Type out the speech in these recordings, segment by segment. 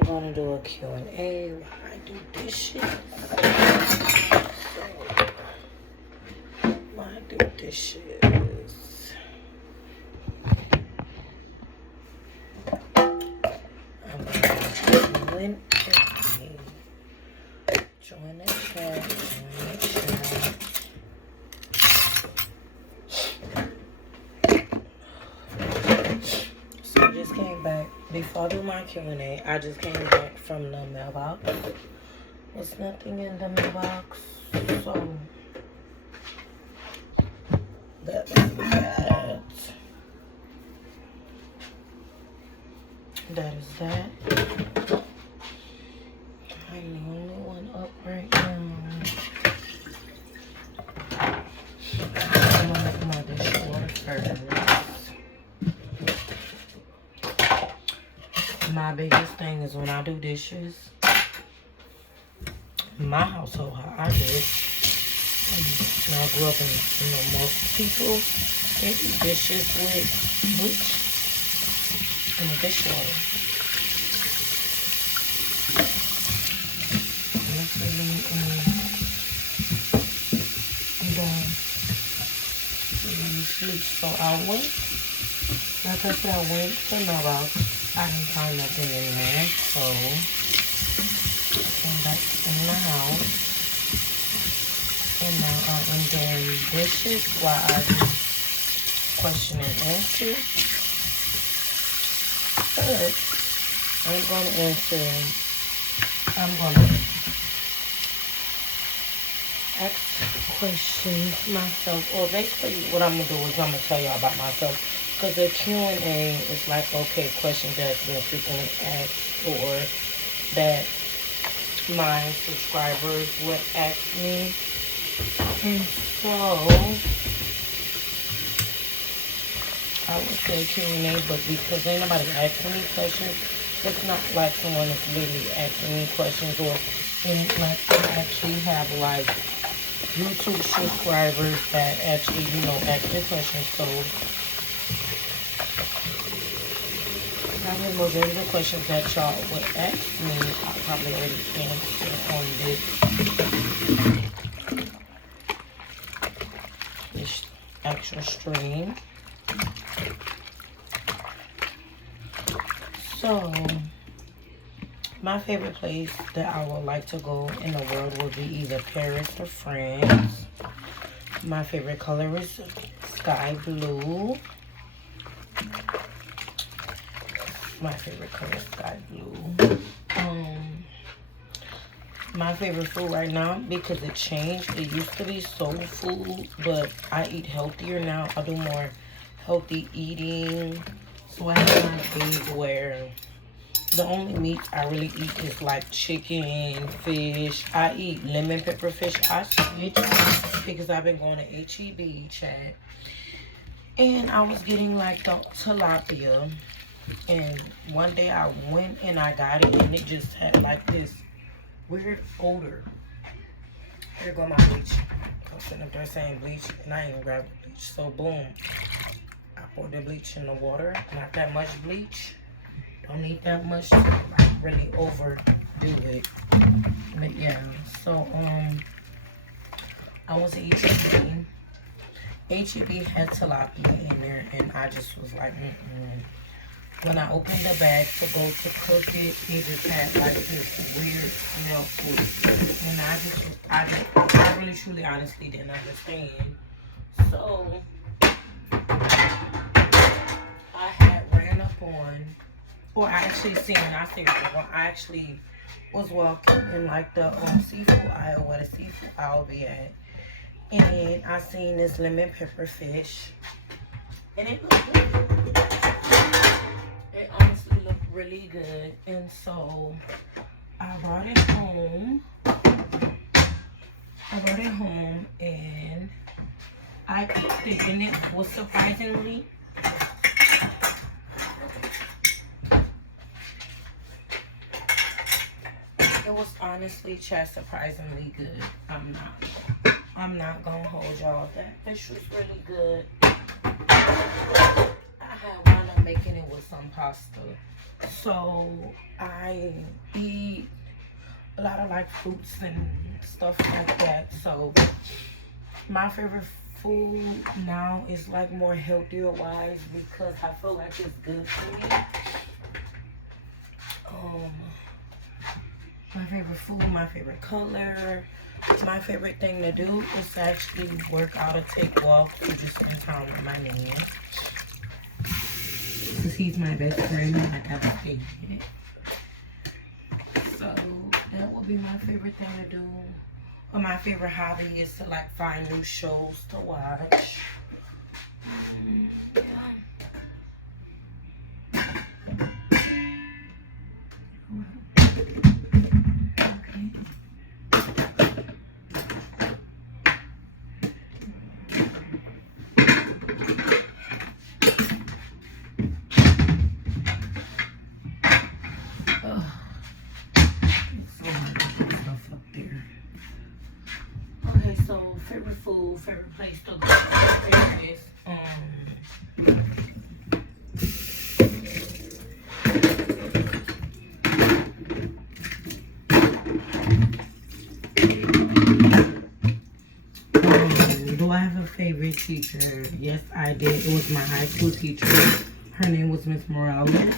I'm gonna do a Q&A while I do this shit. While I do this shit. I'm gonna join the chat. So I just came back. Before I do my Q&A, I just came back from the mailbox. There's nothing in the mailbox. So that's that. That is that. I'm the only one up right now. I'm gonna make my dishwater first. My biggest thing is when I do dishes, my household, how I do it, when I grew up in, most people, they do dishes with bleach in the dishwater. That's really, bleach. So I went, like I said, I went to my house. I didn't find nothing in there, so I came back in the house. And now I'm doing dishes while I do question and answer. But I'm going to ask questions myself. Or basically what I'm going to do is I'm going to tell y'all about myself. Because the Q&A is like, okay, questions that's been frequently asked or that my subscribers would ask me. And so, I would say Q&A, but because ain't nobody asking me questions, it's not like someone is literally asking me questions or like I actually have like YouTube subscribers that actually, ask me questions. So, probably majority of the questions that y'all would ask me, I probably already answered on this actual stream. So, my favorite place that I would like to go in the world would be either Paris or France. My favorite color is sky blue. My favorite color is sky blue. My favorite food right now, because it changed. It used to be soul food, but I eat healthier now. I do more healthy eating. So I have my days where the only meat I really eat is like chicken, fish. I eat lemon pepper fish. I switched because I've been going to HEB, chat. And I was getting like the tilapia. And one day I went and I got it, and it just had like this weird odor. Here go my bleach. I was sitting up there saying bleach, and I ain't grabbed bleach. So boom, I poured the bleach in the water. Not that much bleach. Don't need that much to like really overdo it. But yeah, so I was at HEB. HEB had tilapia in there, and I just was like, When I opened the bag to go to cook it, it just had like this weird smell to it. And I really, truly, honestly didn't understand. So, I had ran up on, or I actually seen, I actually was walking in like the seafood aisle where the seafood aisle be at. And I seen this lemon pepper fish. And it looked good. It honestly looked really good. And so I brought it home. And I cooked it. And it was surprisingly, it was honestly just surprisingly good. I'm not gonna hold y'all. That fish was really good. I had wound up making it with some pasta. So I eat a lot of like fruits and stuff like that. So my favorite food now is like more healthier wise because I feel like it's good for me. My favorite food, my favorite color, my favorite thing to do is to actually work out or take walks or just spend time with my man. Because he's my best friend and I have a favorite. So that would be my favorite thing to do. Or my favorite hobby is to like find new shows to watch. Yeah. Favorite food, favorite place to go, favorite do I have a favorite teacher? Yes, I did. It was my high school teacher. Her name was Miss Morales.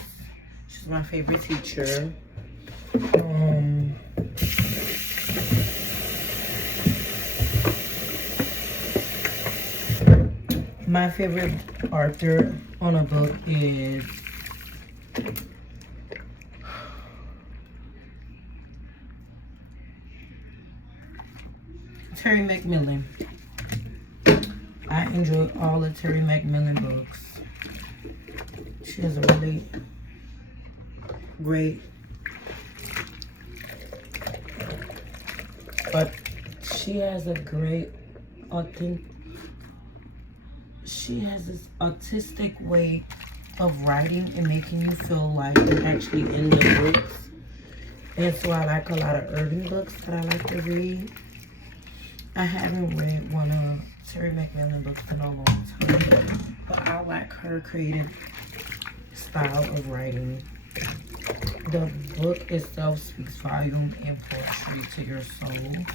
She's my favorite teacher. My favorite author on a book is Terry McMillan. I enjoy all the Terry McMillan books. She has a really great, but she has a great she has this artistic way of writing and making you feel like you're actually in the books. And so I like a lot of urban books that I like to read. I haven't read one of Terry McMillan books in a long time, but I like her creative style of writing. The book itself speaks volume and poetry to your soul.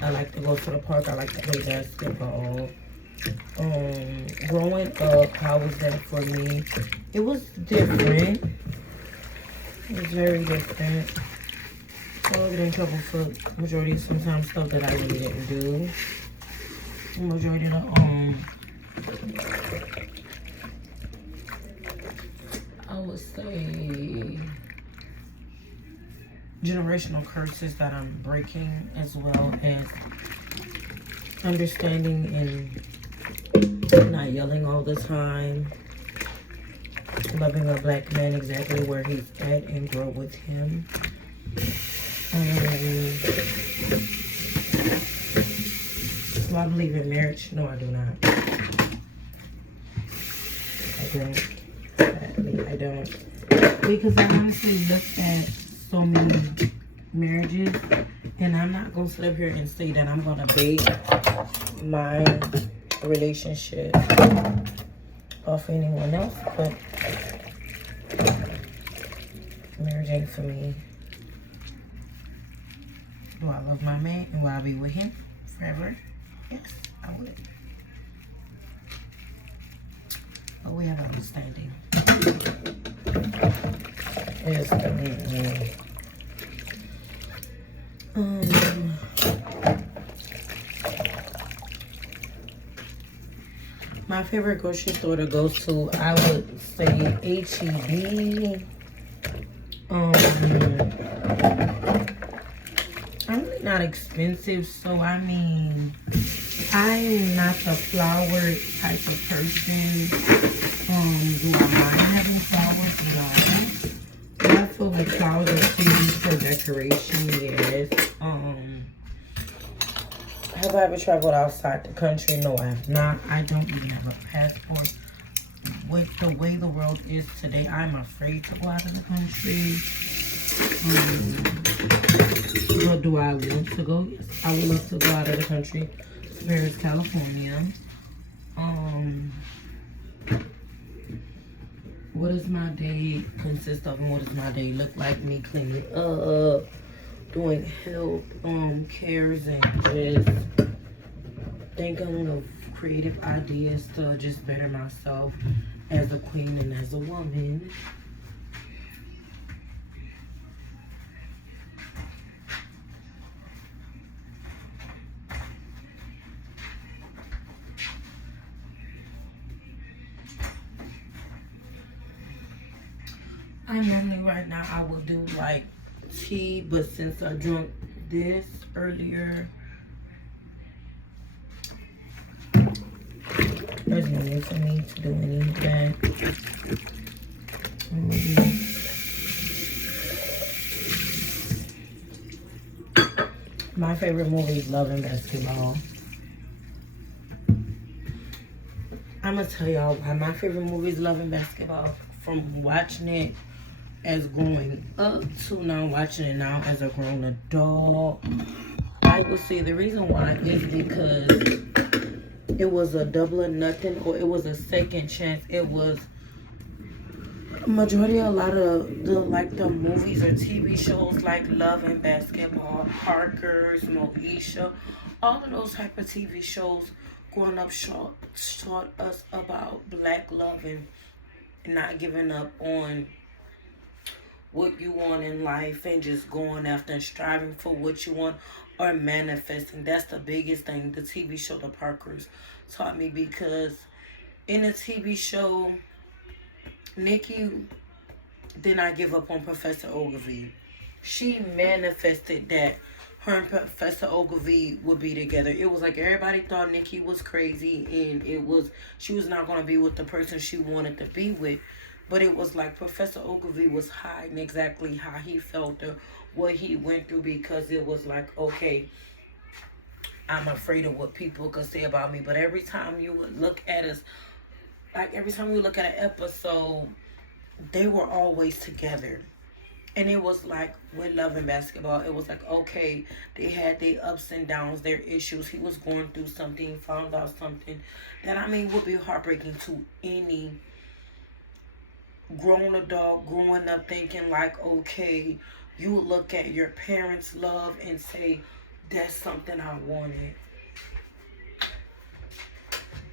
I like to go to the park. I like to play basketball. Growing up, how was that for me? It was different. It was very different. So I get in trouble for majority of sometimes stuff that I really didn't do. Majority of the I would say generational curses that I'm breaking, as well as understanding and not yelling all the time, loving a black man exactly where he's at and grow with him. Do I believe in marriage? No, I do not. I don't. Because I honestly look at so many marriages, and I'm not going to sit up here and say that I'm going to base my relationship off anyone else, but marriage ain't for me. Do I love my man and will I be with him forever? Yes, I would. But we have understanding. Yes, my favorite grocery store to go to, I would say H-E-B. I'm really not expensive, so I mean, I'm not the flower type of person. Do I mind having flowers? No. But I feel like flowers are pretty for decoration, yes. Have I ever traveled outside the country? No, I have not. I don't even have a passport. With the way the world is today, I'm afraid to go out of the country. But do I want to go? Yes, I would love to go out of the country. Paris, California. What does my day consist of, and what does my day look like? Me cleaning up, doing health cares, and just thinking of creative ideas to just better myself as a queen and as a woman. I normally right now I would do like tea, but since I drank this earlier, there's no need for me to do any of that. My favorite movie is Love and Basketball. I'm gonna tell y'all why my favorite movie is Love and Basketball. From watching it as growing up to now watching it now as a grown adult, I would say the reason why is because it was a double or nothing, or it was a second chance. It was majority, a lot of the movies or TV shows like Love and Basketball, Parkers, Moesha, all of those type of TV shows growing up taught us about black love and not giving up on what you want in life and just going after and striving for what you want or manifesting. That's the biggest thing the TV show The Parkers taught me, because in the TV show, Nikki did not give up on Professor Ogilvy. She manifested that her and Professor Ogilvy would be together. It was like everybody thought Nikki was crazy and she was not going to be with the person she wanted to be with. But it was like Professor Ogilvy was hiding exactly how he felt or what he went through, because it was like, okay, I'm afraid of what people could say about me. But every time you would look at us, like every time we look at an episode, they were always together. And it was like with Love and Basketball, it was like, okay, they had their ups and downs, their issues. He was going through something, found out something that, would be heartbreaking to any grown adult growing up, thinking like, okay, you would look at your parents' love and say, that's something I wanted.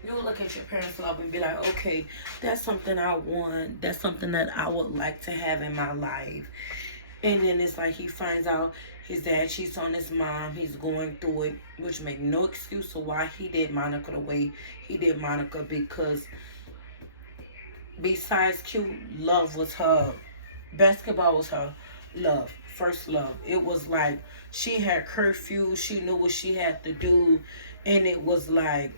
You would look at your parents' love and be like, okay, that's something I want. That's something that I would like to have in my life. And then it's like he finds out his dad cheats on his mom. He's going through it, which make no excuse for why he did Monica the way he did Monica, because besides cute, love was her. Basketball was her love. First love. It was like she had curfew. She knew what she had to do. And it was like,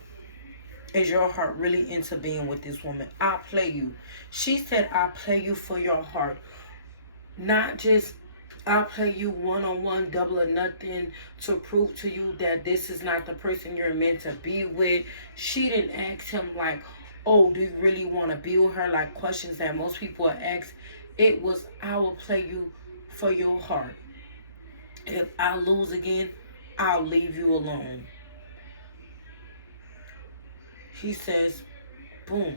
is your heart really into being with this woman? I'll play you. She said, I'll play you for your heart. Not just, I'll play you one-on-one, double or nothing, to prove to you that this is not the person you're meant to be with. She didn't ask him like, oh, do you really want to be with her? Like questions that most people ask. It was, I will play you for your heart. If I lose again, I'll leave you alone. He says, boom,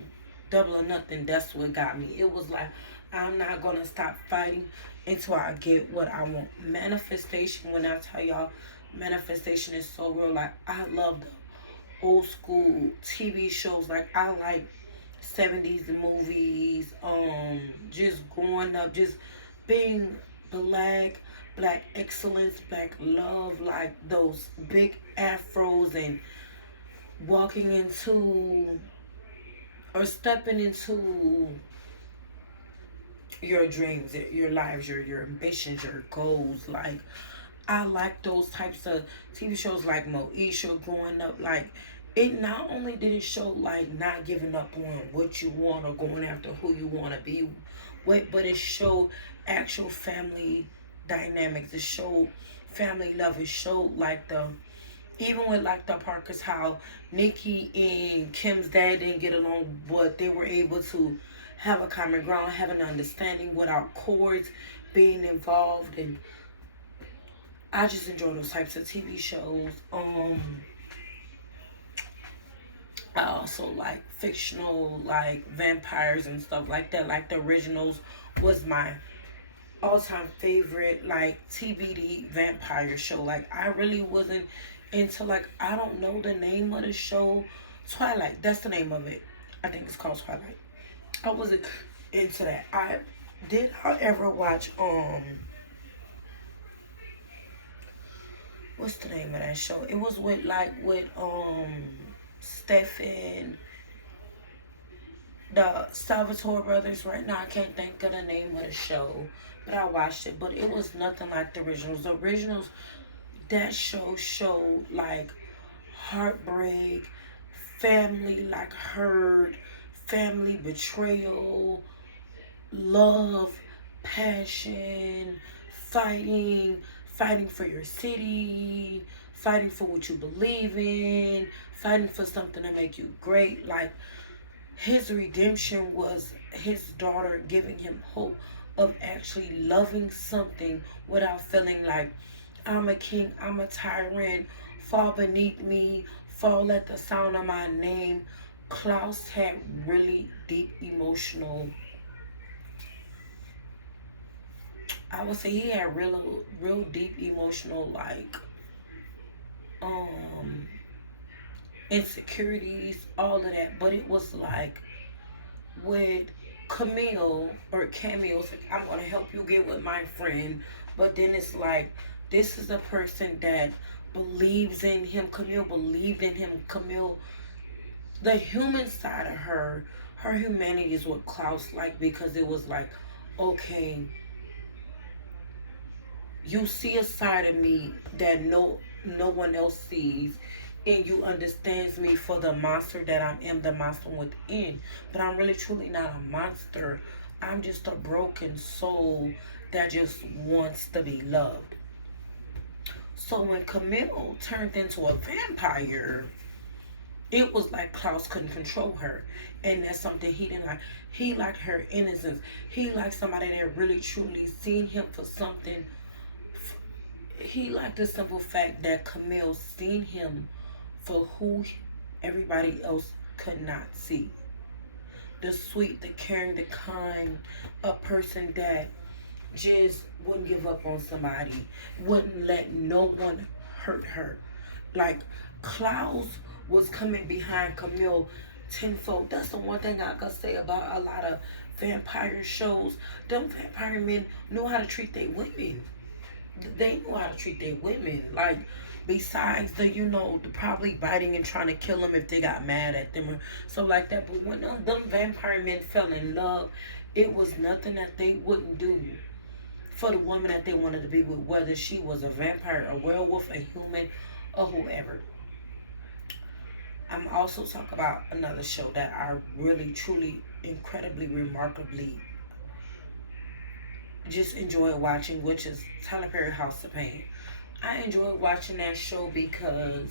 double or nothing. That's what got me. It was like, I'm not going to stop fighting until I get what I want. Manifestation, when I tell y'all, manifestation is so real. Like, I love the old school TV shows. Like, I like 70s movies. Just growing up, just being black excellence, black love, like those big afros and walking into or stepping into your dreams, your lives, your ambitions, your goals. Like, I like those types of TV shows like Moesha growing up. Like, it not only did it show like not giving up on what you want or going after who you want to be with, but it showed actual family dynamics. It showed family love. It showed like even with like the Parkers, how Nikki and Kim's dad didn't get along, but they were able to have a common ground, have an understanding without cords being involved. And I just enjoy those types of TV shows. I also like fictional, like vampires and stuff like that. Like the originals was my all-time favorite, like TBD vampire show. Like I really wasn't into, like, I don't know the name of the show. Twilight, that's the name of it. I think it's called Twilight. I wasn't into that. I did, however, watch what's the name of that show? It was with Stefan, the Salvatore brothers. Right now I can't think of the name of the show, but I watched it. But it was nothing like the originals. The originals, that show showed like heartbreak, family like hurt, family betrayal, love, passion, fighting, fighting for your city, fighting for what you believe in, fighting for something to make you great. Like, his redemption was his daughter giving him hope of actually loving something without feeling like I'm a king, I'm a tyrant, fall beneath me, fall at the sound of my name. Klaus had really deep emotional, I would say he had real deep emotional, like, um, insecurities, all of that. But it was like with Camille, or Camille, it's like, I'm gonna help you get with my friend. But then it's like, this is a person that believes in him. Camille believed in him. Camille, the human side of her humanity is what Klaus liked, because it was like, okay, you see a side of me that no one else sees, and you understands me for the monster that I am, the monster within. But I'm really truly not a monster. I'm just a broken soul that just wants to be loved. So when Camille turned into a vampire, it was like Klaus couldn't control her. And that's something he didn't like. He liked her innocence. He liked somebody that really truly seen him for something. He liked the simple fact that Camille seen him for who everybody else could not see. The sweet, the caring, the kind, a person that just wouldn't give up on somebody, wouldn't let no one hurt her. Like, Klaus was coming behind Camille tenfold. That's the one thing I could say about a lot of vampire shows. Them vampire men know how to treat their women. They know how to treat their women. Like, besides the probably biting and trying to kill them if they got mad at them or so like that. But when them vampire men fell in love, it was nothing that they wouldn't do for the woman that they wanted to be with, whether she was a vampire, a werewolf, a human, or whoever. I'm also talking about another show that I really, truly, incredibly, remarkably just enjoy watching, which is Tyler Perry House of Pain. I enjoy watching that show because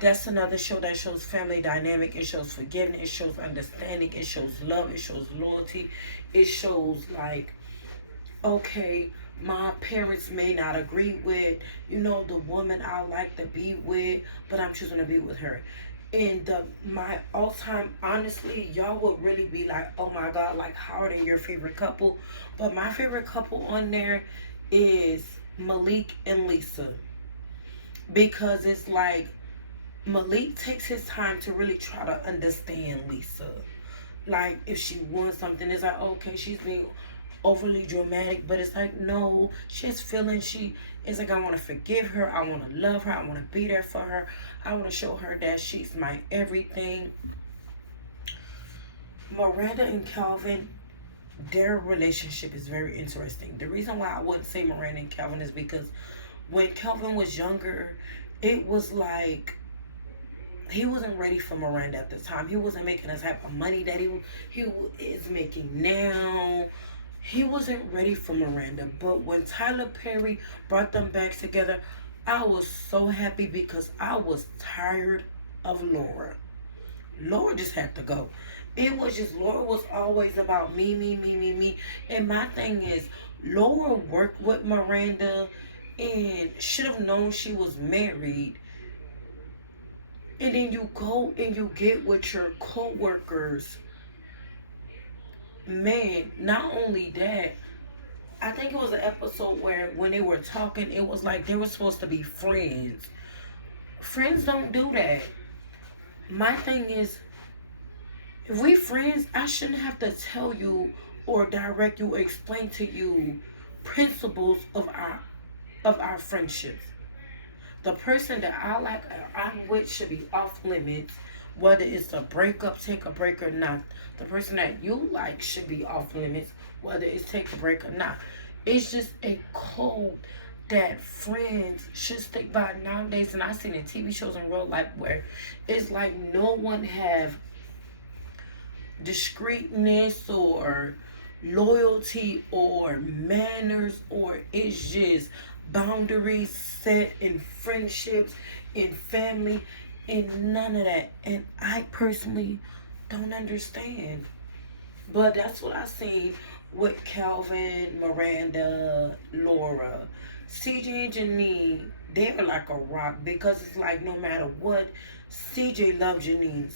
that's another show that shows family dynamic. It shows forgiveness. It shows understanding. It shows love. It shows loyalty. It shows like, okay, my parents may not agree with, the woman I like to be with, but I'm choosing to be with her. And my all-time, honestly, y'all would really be like, oh my God, like, how are they your favorite couple? But my favorite couple on there is Malik and Lisa. Because it's like, Malik takes his time to really try to understand Lisa. Like, if she wants something, it's like, okay, she's being overly dramatic, but it's like, no, she's feeling, she is like, I want to forgive her, I want to love her, I want to be there for her, I want to show her that she's my everything. Miranda and Calvin, their relationship is very interesting. The reason why I wouldn't say Miranda and Calvin is because when Calvin was younger, it was like he wasn't ready for Miranda at the time. He wasn't making the type of money that he is making now. He wasn't ready for Miranda. But when Tyler Perry brought them back together, I was so happy because I was tired of Laura. Laura just had to go. It was just, Laura was always about me, me, me, me, me. And my thing is, Laura worked with Miranda and should have known she was married And then you go and you get with your co-workers. Man, not only that, I think it was an episode where when they were talking, it was like they were supposed to be friends. Friends don't do that. My thing is, if we friends, I shouldn't have to tell you or direct you or explain to you principles of our friendships. The person that I like or I'm with should be off limits, whether it's a breakup, take a break or not. The person that you like should be off limits, whether it's take a break or not. It's just a code that friends should stick by nowadays. And I've seen in TV shows in real life where it's like no one have discreetness or loyalty or manners, or it's just boundaries set in friendships, in family, and none of that. And I personally don't understand. But that's what I seen with Calvin, Miranda, Laura, CJ and Janine. They're like a rock because it's like no matter what, CJ loved Janine.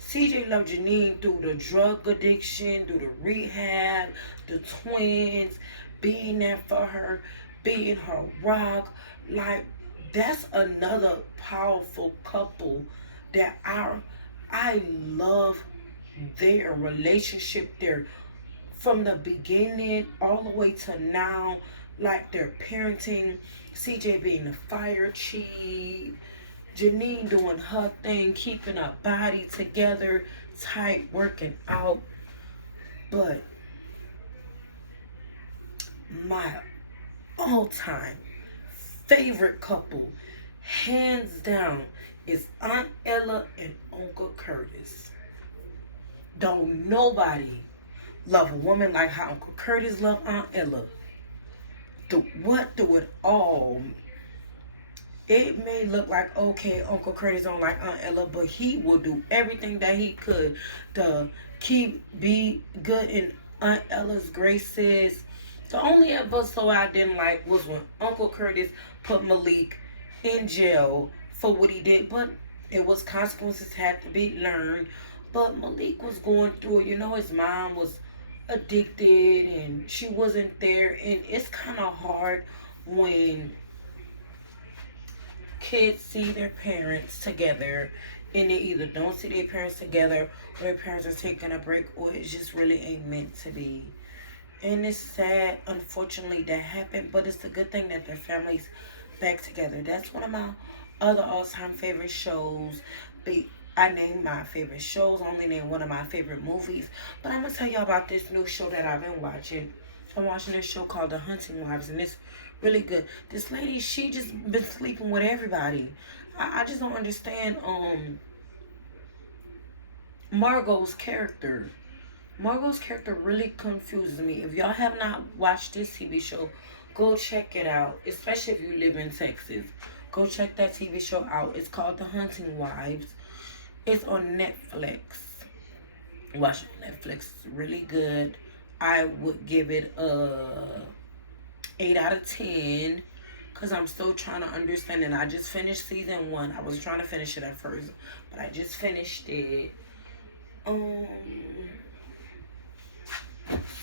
CJ loved Janine through the drug addiction, through the rehab, the twins, being there for her, being her rock. Like, that's another powerful couple that I love their relationship, their from the beginning all the way to now, like their parenting, CJ being the fire chief, Janine doing her thing, keeping her body together, tight, working out. But my all-time favorite couple, hands down, is Aunt Ella and Uncle Curtis. Don't nobody love a woman like how Uncle Curtis loved Aunt Ella. Do it all. It may look like, okay, Uncle Curtis don't like Aunt Ella, but he will do everything that he could to be good in Aunt Ella's graces. The only episode I didn't like was when Uncle Curtis put Malik in jail for what he did, but it was consequences had to be learned. But Malik was going through it. You know, his mom was addicted and she wasn't there, and it's kind of hard when kids see their parents together and they either don't see their parents together or their parents are taking a break or it just really ain't meant to be. And it's sad, unfortunately, that happened, but it's a good thing that their families back together. That's one of my other all-time favorite shows. I named my favorite shows, I only named one of my favorite movies, but I'm going to tell y'all about this new show that I've been watching. I'm watching this show called The Hunting Wives, and it's really good. This lady, she just been sleeping with everybody. I just don't understand Margot's character. Margot's character really confuses me. If y'all have not watched this TV show, go check it out, especially if you live in Texas. Go check that TV show out. It's called The Hunting Wives. It's on Netflix. Watch it on Netflix. It's really good. I would give it a 8 out of 10 because I'm still trying to understand it. I just finished season 1. I was trying to finish it at first, but I just finished it.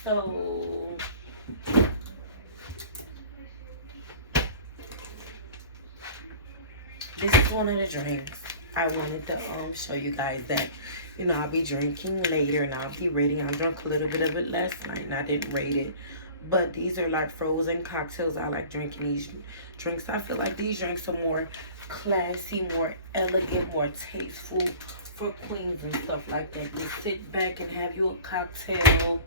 So this is one of the drinks. I wanted to show you guys that, you know, I'll be drinking later and I'll be rating. I drank a little bit of it last night and I didn't rate it. But these are like frozen cocktails. I like drinking these drinks. I feel like these drinks are more classy, more elegant, more tasteful for queens and stuff like that. You sit back and have you a cocktail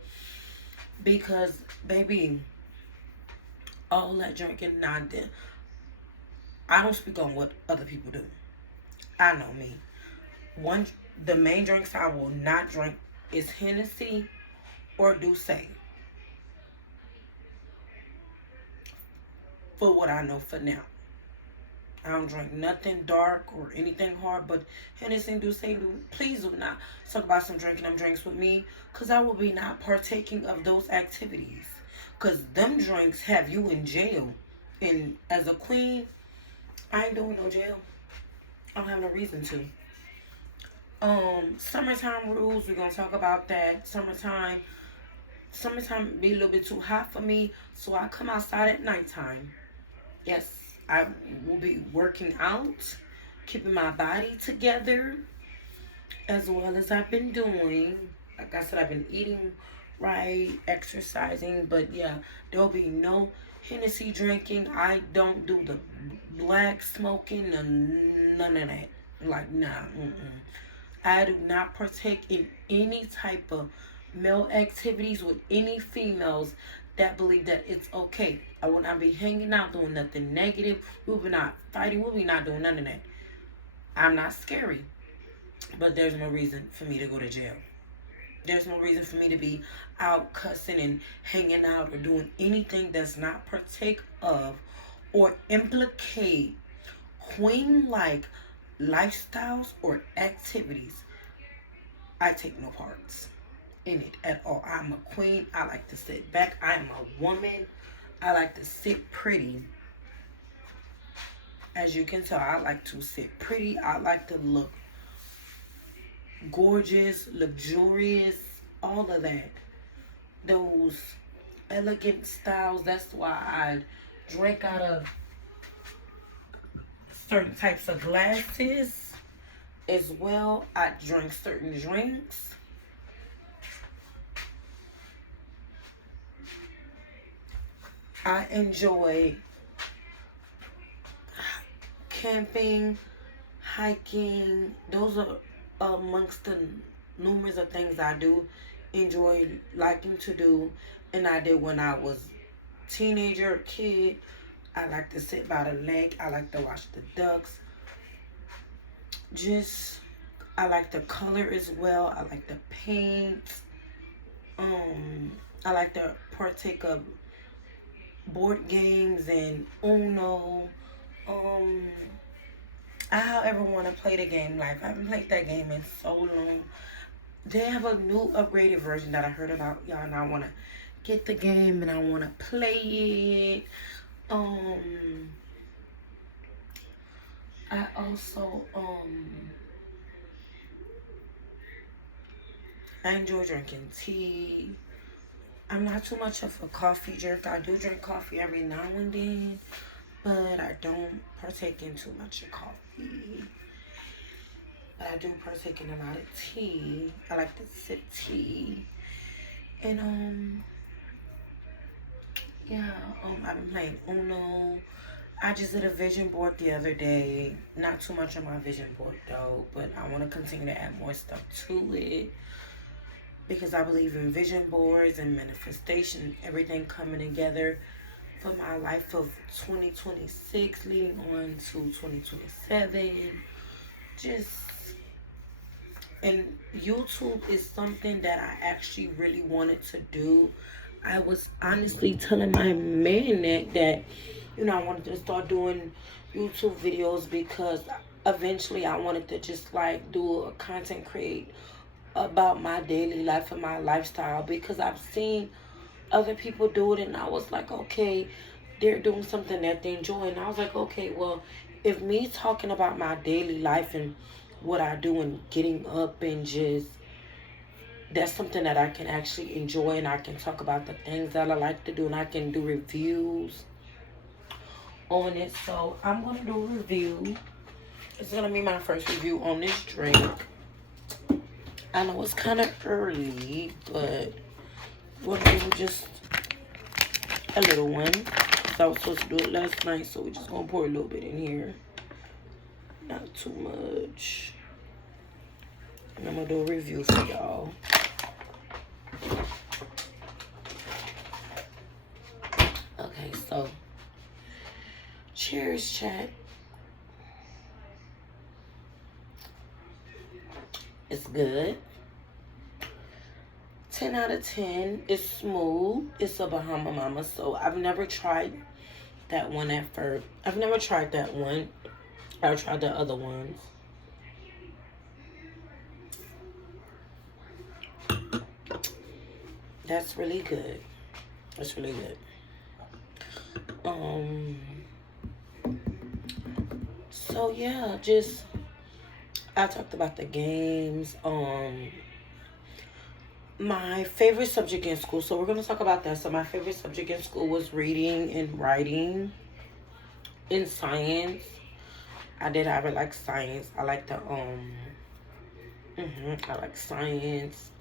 because, baby, all that drinking, I don't speak on what other people do. I know me. The main drinks I will not drink is Hennessy or Douce. For what I know for now. I don't drink nothing dark or anything hard, but Hennessy and Douce, please do not talk about some drinking them drinks with me, because I will be not partaking of those activities. Because them drinks have you in jail. And as a queen, I ain't doing no jail. I don't have no reason to. Summertime rules, we're gonna talk about that. Summertime be a little bit too hot for me, so I come outside at nighttime. Yes, I will be working out, keeping my body together, as well as I've been doing. Like I said, I've been eating right, exercising, but yeah, there'll be no Hennessy drinking. I don't do the black smoking, none of that. Like, nah, I do not partake in any type of male activities with any females that believe that it's okay. I will not be hanging out doing nothing negative. We will be not fighting. We'll be not doing none of that. I'm not scary, but there's no reason for me to go to jail. There's no reason for me to be out cussing and hanging out or doing anything that's not partake of or implicate queen-like lifestyles or activities. I take no parts in it at all. I'm a queen. I like to sit back. I am a woman. I like to sit pretty. As you can tell, I like to sit pretty. I like to look gorgeous, luxurious, all of that. Those elegant styles. That's why I drink out of certain types of glasses as well. I drink certain drinks. I enjoy camping, hiking. Those are amongst the numerous of things I do enjoy liking to do, and I did when I was teenager, kid. I like to sit by the lake. I like to watch the ducks. I like to color as well. I like to paint. I like to partake of board games and Uno. I however want to play the game. Like, I haven't played that game in so long. They have a new upgraded version that I heard about, y'all, and I want to get the game and I want to play it. I also, I enjoy drinking tea. I'm not too much of a coffee drinker. I do drink coffee every now and then, but I don't partake in too much of coffee. But I do partake in a lot of tea. I like to sip tea. And, yeah, I've been playing Uno. I just did a vision board the other day. Not too much on my vision board, though, but I want to continue to add more stuff to it, because I believe in vision boards and manifestation, everything coming together for my life of 2026 leading on to 2027. And YouTube is something that I actually really wanted to do. I was honestly telling my man that I wanted to start doing YouTube videos, because eventually I wanted to just like do a content create about my daily life and my lifestyle, because I've seen other people do it and I was like, okay, they're doing something that they enjoy, and I was like, okay, well, if me talking about my daily life and what I do and getting up and just, that's something that I can actually enjoy, and I can talk about the things that I like to do, and I can do reviews on it. So I'm going to do a review. It's going to be my first review on this drink. I know it's kind of early, but we'll do just a little one. So I was supposed to do it last night, so we're just going to pour a little bit in here. Not too much. And I'm going to do a review for y'all. Okay, so cheers, chat. It's good. 10 out of 10. It's smooth. It's a Bahama Mama. So I've never tried that one at first. I've never tried that one. I've tried the other ones. That's really good. That's really good. So yeah, just I talked about the games. My favorite subject in school. So we're gonna talk about that. So my favorite subject in school was reading and writing. In science, I did have it like science. I like the I like science.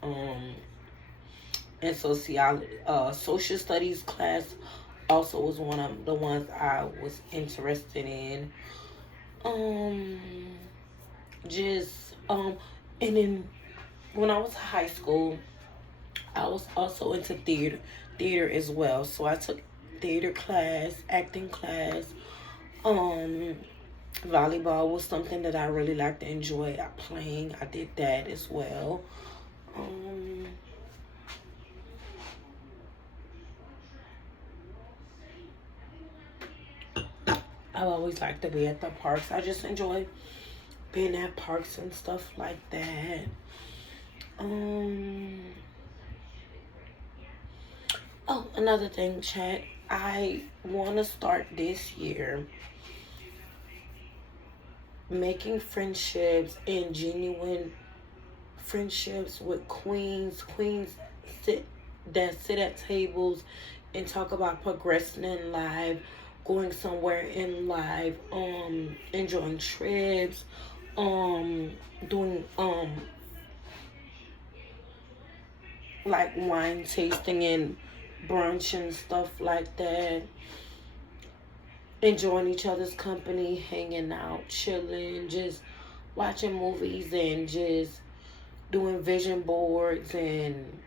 And social studies class also was one of the ones I was interested in. Um, just and then when I was in high school, I was also into theater as well. So I took theater class, acting class. Um, Volleyball was something that I really liked to enjoy playing. I did that as well. Um, I always liked to be at the parks. I just enjoy being at parks and stuff like that. Um, oh, another thing, chat. I want to start this year making friendships and genuine friendships with queens sit that sit at tables and talk about progressing in life, going somewhere in life, enjoying trips, doing like wine tasting and brunch and stuff like that, enjoying each other's company, hanging out, chilling, just watching movies and just doing vision boards and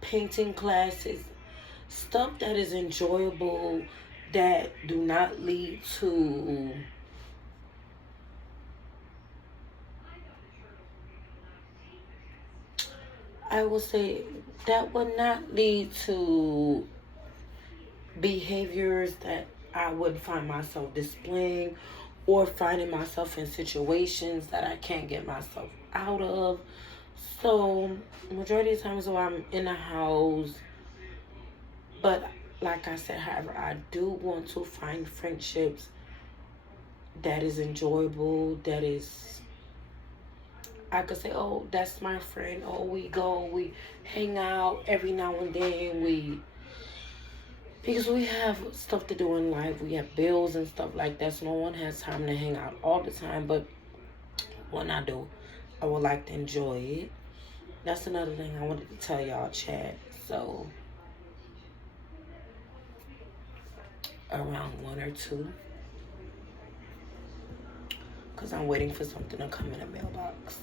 painting classes, stuff that is enjoyable, that do not lead to I would say that would not lead to behaviors that I would find myself displaying or finding myself in situations that I can't get myself out of. So, majority of times when I'm in a house, but like I said, however, I do want to find friendships that is enjoyable, that is, I could say, oh, that's my friend. Oh, we hang out every now and then. Because we have stuff to do in life. We have bills and stuff like that. So no one has time to hang out all the time. But when I do, I would like to enjoy it. That's another thing I wanted to tell y'all, chat. So around 1 or 2. Because I'm waiting for something to come in the mailbox.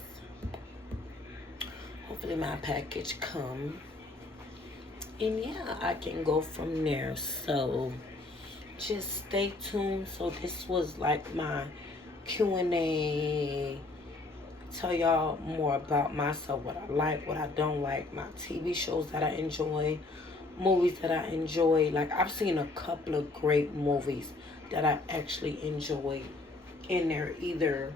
Hopefully my package come. And yeah, I can go from there. So just stay tuned. So this was like my Q&A. Tell y'all more about myself, what I like, what I don't like, my TV shows that I enjoy, movies that I enjoy. Like, I've seen a couple of great movies that I actually enjoy in there, either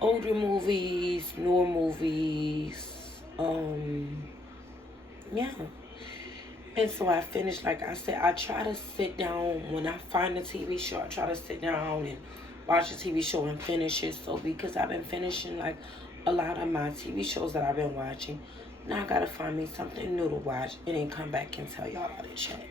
older movies, newer movies, yeah. And so I finished, like I said, I try to sit down when I find a TV show. I try to sit down and watch a TV show and finish it. So because I've been finishing like a lot of my TV shows that I've been watching, now I gotta find me something new to watch and then come back and tell y'all about it, chat.